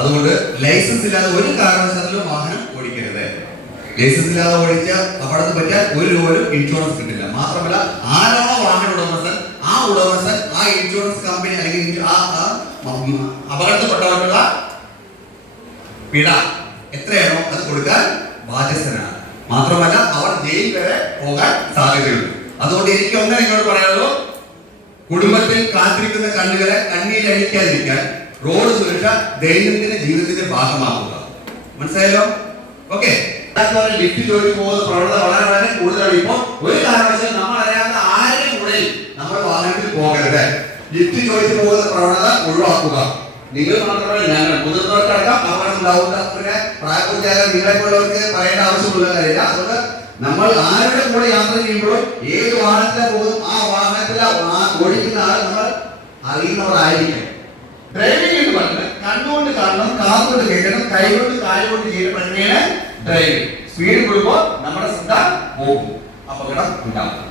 അതുകൊണ്ട് ലൈസൻസ് ഇല്ലാതെ ഒരു കാരണവശാലും വാഹനം ഓടിക്കരുത്. ലൈസൻസ് ഇല്ലാതെ ഓടിച്ച അപകടത്തിൽ പറ്റിയാൽ ഒരു പോലും ഇൻഷുറൻസ് കിട്ടില്ല. മാത്രമല്ല ആരാണോ വാഹന ഉടമസ്ഥൻ? ആ ഉടമസ്ഥൻ ആ ഇൻഷുറൻസ് കമ്പനി അല്ലെങ്കിൽ ആ അപകടത്തിൽപ്പെട്ടവർക്കുള്ള പിഴ എത്രയാണോ അത് കൊടുക്കാൻ ബാധ്യസ്ഥനാണ്. മാത്രമല്ല അവർ ജയിൽ വരെ പോകാൻ സാധ്യതയുണ്ട്. അതുകൊണ്ട് എനിക്ക് ഒന്നേ നിങ്ങളോട് പറയാനുള്ളൂ കുടുംബത്തിൽ കാത്തിരിക്കുന്ന കണ്ണുകളെ കണ്ണീരഴിക്കാതിരിക്കാൻ റോഡ് സുരക്ഷ ദൈനംദിന ജീവിതത്തിന്റെ ഭാഗമാക്കുക. മനസ്സിലായല്ലോ? ഓക്കെ. ലിഫ്റ്റ് ജോലി പോകുന്ന പ്രവണത വളരെ വളരെ കൂടുതലാണ്. ഇപ്പോൾ ഒരു കാരണവശാലും നമ്മൾ അറിയാത്ത ആരുടെയും കൂടെ നമ്മൾ വാഹനത്തിൽ പോകരുത്. ലിഫ്റ്റ് ചോദിച്ചു പോകുന്ന പ്രവണത ഒഴിവാക്കുക. നിങ്ങൾ മാത്രമല്ല ഞങ്ങൾ മുതിർന്നവർക്കടക്കം അപകടം ഉണ്ടാവില്ല പിന്നെ പ്രായപൂർത്തിയായ നിങ്ങളെ പോലുള്ളവർക്ക് പറയേണ്ട ആവശ്യമുള്ള കാര്യമില്ല. അതുകൊണ്ട് നമ്മൾ ആരുടെ കൂടെ യാത്ര ചെയ്യുമ്പോഴും ഏത് വാഹനത്തിലെ പോകും ആ വാഹനത്തിലെ ഒഴിക്കുന്ന ആൾ നമ്മൾ അറിയുന്നവരായിരിക്കും ഡ്രൈവിംഗ് എന്ന് പറഞ്ഞാൽ കണ്ണുകൊണ്ട് കാണണം കാതുകൊണ്ട് കേൾക്കണം കൈകൊണ്ട് കാലുകൊണ്ട് ചെയ്യണം. അങ്ങനെയാണ് ഡ്രൈവിംഗ് സ്പീഡ് കൂടുമ്പോൾ നമ്മുടെ ശ്രദ്ധ പോകും. അപകടം ഉണ്ടാകും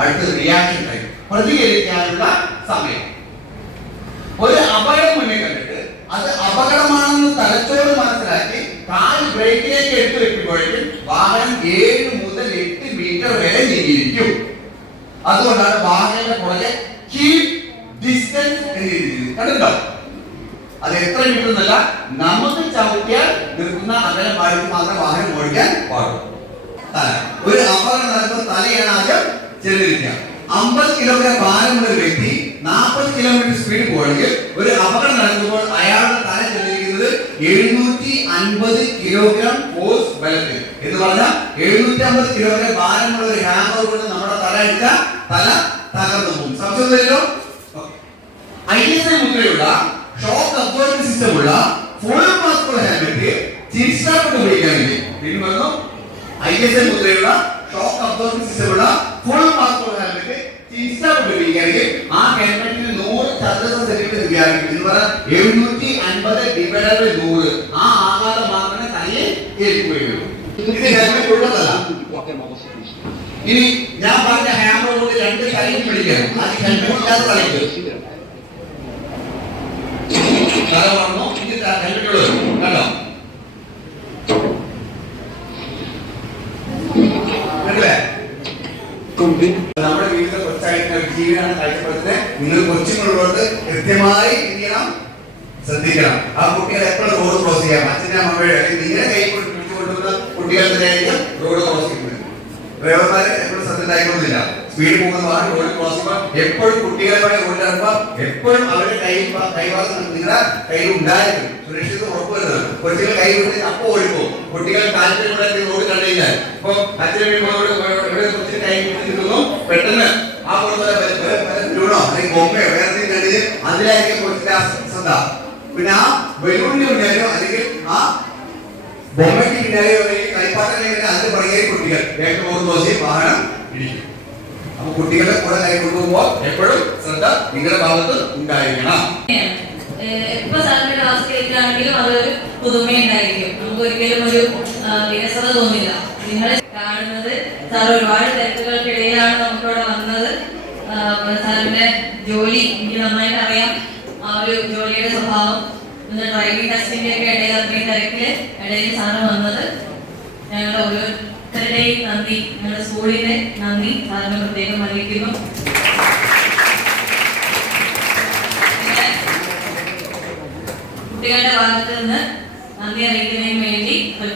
അടുത്തത് റിയാക്ഷൻ ടൈം പ്രതികരിക്കാനുള്ള സമയം. ഒരു അപകടം മുന്നേ കണ്ടിട്ട് അത് അപകടമാണെന്ന് തലച്ചോറ് മനസ്സിലാക്കി കാൽ ബ്രേക്കിലേക്ക് എടുത്തു വെക്കുമ്പോഴേക്കും വാഹനം ഏഴ് മുതൽ എട്ട് മീറ്റർ വരെ നീങ്ങിയിരിക്കും. അതുകൊണ്ടാണ് വാഹനങ്ങളുടെ പുറകെ കീപ് ഡിസ്റ്റൻസ് എന്ന് കണ്ടിട്ടുണ്ടോ? അത് എത്ര മീറ്റർ എന്നല്ല നമുക്ക് ചവിട്ടിയാൽ നിൽക്കുന്ന അകലം പാലിച്ച് മാത്രം വാഹനം ഓടിക്കാൻ പാടും ഒരു അപകടം നടക്കുമ്പോൾ തലയാണ് ആദ്യം ചെന്നിരിക്കുക അമ്പത് കിലോമീറ്റർ ഭാരമുള്ള ഒരു വ്യക്തി നാൽപ്പത് കിലോമീറ്റർ സ്പീഡ് പോകണമെങ്കിൽ ഒരു അപകടം നടക്കുമ്പോൾ അയാളുടെ തല ചെന്നിരിക്കുന്നത് എഴുന്നൂറ്റി അൻപത് കിലോഗ്രാം ഫോഴ്സ് ബലത്തിൽ. എന്ന് പറഞ്ഞാൽ എഴുന്നൂറ്റി അമ്പത് കിലോഗ്രാം ഭാരമുള്ള ഒരു ഹാമർ കൊണ്ട് നമ്മുടെ തല അടിച്ചാൽ തല തകർന്നു പോകും. സംശയമില്ലല്ലോ? ഐ എസ് ഐ മുദ്രയുള്ള ഷോക്ക് അബ്സോർബിംഗ് സിസ്റ്റം ഉള്ള ഫുൾ മാസ്കുള്ള ഹെൽമെറ്റ് ചിരിച്ചാപ്പെട്ട് പിടിക്കാനില്ലേ പിന്നെ പറഞ്ഞു ഐ എസ് ഐ മുദ്രയുള്ള ഷോക്ക് അബ്സോർബിംഗ് സിസ്റ്റം ഉള്ള ഫുൾ മാസ്കുള്ള ഹാബിറ്റ് ചിരിച്ചാപ്പെട്ട് പിടിക്കുകയാണെങ്കിൽ ആ ഹെൽമെറ്റിന് നൂറ് ചതുരശ്ര സെന്റിമീറ്റർ വ്യാപിക്കും എന്ന് പറഞ്ഞാൽ എഴുന്നൂറ്റി അൻപത് ഡിവൈഡ് നൂറ്. ആ ആഘാതം മാത്രമേ തനിയെ ഏൽക്കുകയുള്ളൂ ഇത് ഹെൽമെറ്റ് ഉള്ളതല്ല. ഇനി ഞാൻ പറഞ്ഞ ഹാമർ കൊണ്ട് രണ്ട് കൈയും പിടിക്കണം അത് ഹെൽമെറ്റ് ഇല്ലാതെ കളിക്കും കാലമാണോ ഇത് ഹെൽമെറ്റുള്ളത് കണ്ടോ? നമ്മുടെ വീട്ടിലെ കൊച്ചായിട്ട് ജീവിതമാണ് കാഴ്ചപ്പെടുത്തുന്നത്. നിങ്ങൾ കൊച്ചുങ്ങളുള്ളത് കൃത്യമായി ചെയ്യണം? ശ്രദ്ധിക്കണം. ആ കുട്ടികൾ എപ്പോഴും റോഡ് ക്രോസ് ചെയ്യാം. അച്ഛന്റെ അമ്മയുടെ അല്ലെങ്കിൽ നിങ്ങളെ കൈ കൊണ്ട് പിടിച്ചു കുട്ടികൾ തന്നെയായിരിക്കും റോഡ് ക്രോസ് ചെയ്യുന്നത്. ഡ്രൈവർമാര് എപ്പോഴും ശ്രദ്ധ ഉണ്ടായിക്കൊള്ളില്ല സ്പീഡ് പോകുന്ന വാഹനം റോഡ് ക്രോസ് ചെയ്യുമ്പോൾ എപ്പോഴും കുട്ടികളുമായി റോഡിലിറങ്ങുമ്പോൾ എപ്പോഴും അവരുടെ കൈ കൈവാസം നിങ്ങളുടെ കയ്യിൽ ഉണ്ടായിരുന്നു സുരക്ഷിതം ഉറപ്പുവരുന്നത് കൊച്ചുകൾ കൈ വിട്ട് അപ്പോൾ ഓടിപ്പോ കുട്ടികൾ താല്പര്യമുള്ള റോഡ് കണ്ടില്ല ഇപ്പൊ അച്ഛനും ഇവിടെ കൊച്ചിന് കൈ വിട്ട് നിൽക്കുന്നു. പെട്ടെന്ന് ആ പോലെ വീണോ അല്ലെങ്കിൽ ബൊമ്മയോ വേറെ എന്തെങ്കിലും കണ്ടിട്ട് അതിലായിരിക്കും കൊച്ചിന്റെ ശ്രദ്ധ പിന്നെ ആ ബലൂണിന് മുന്നേറ്റോ അല്ലെങ്കിൽ ആ ബൊമ്മയ്ക്ക് പിന്നാലെ കളിപ്പാട്ടം അതിന് പുറകെ കുട്ടികൾ. വേഗം പോകുന്ന ദിവസം വാഹനം ഇടിക്കും. അപ്പൊ കുട്ടികളെ കൂടെ കൈ കൊണ്ടുപോകുമ്പോൾ എപ്പോഴും ശ്രദ്ധ നിങ്ങളുടെ ഭാഗത്ത് ഉണ്ടായിരിക്കണം. ഇപ്പൊ സാറിന്റെ അതൊരു പുതുമയുണ്ടായിരിക്കും നമുക്ക് ഒരു വിരസത തോന്നില്ല. നിങ്ങളെ കാണുന്നത് സാർ ഒരുപാട് തിരക്കുകൾക്കിടയിലാണ് നമുക്കിവിടെ വന്നത്. സാറിന്റെ ജോലി എനിക്ക് നന്നായിട്ട് അറിയാം. ആ ജോലിയുടെ സ്വഭാവം. ഡ്രൈവിംഗ് ടെസ്റ്റിന്റെ ഒക്കെ ഇടയിൽ അത്രയും തിരക്കിൽ ഇടയിൽ സാറ് വന്നത്. ഞങ്ങളുടെ ഓരോരുത്തരുടെയും നന്ദി. ഞങ്ങളുടെ സ്കൂളിനെ നന്ദി സാറിന് പ്രത്യേകം അറിയിക്കുന്നു. കുട്ടികളുടെ ഭാഗത്ത് നിന്ന് നന്ദി അറിയിക്കുന്നതിന് വേണ്ടി ഒരു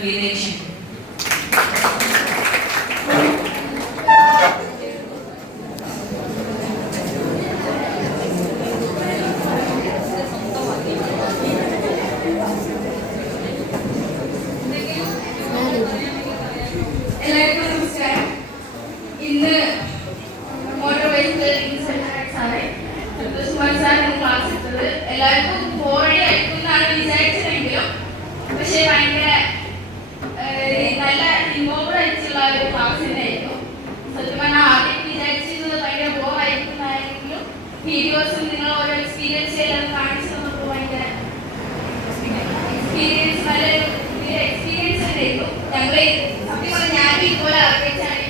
എല്ലാവർക്കും കോഴി ആയിരിക്കും എന്നാണ് വിചാരിച്ചതെങ്കിലും പക്ഷേ ഭയങ്കര നല്ല ഇൻവോൾവ് ആയിട്ടുള്ള ഒരു ക്ലാസ് തന്നെയായിരുന്നു സത്യം പറഞ്ഞാൽ ആദ്യം വിചാരിച്ചിരുന്നത് ഭയങ്കര ബോറായിരിക്കും എന്നാണെങ്കിലും വീഡിയോസും നിങ്ങൾ ഓരോ എക്സ്പീരിയൻസ് ചെയ്യാൻ കാണിച്ചു തന്നപ്പോൾ ഭയങ്കര എക്സ്പീരിയൻസ് നല്ലൊരു എക്സ്പീരിയൻസ് തന്നെയായിരുന്നു ഞങ്ങൾ സത്യം ഇതുപോലെ അറിയിച്ചാണ്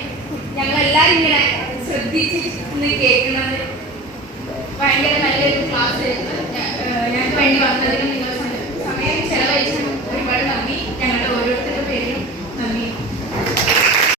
ഞങ്ങൾ എല്ലാവരും ഇങ്ങനെ ശ്രദ്ധിച്ച് കേൾക്കുന്നത്. ഭയങ്കര നല്ലൊരു വേണ്ടി വന്നതിനും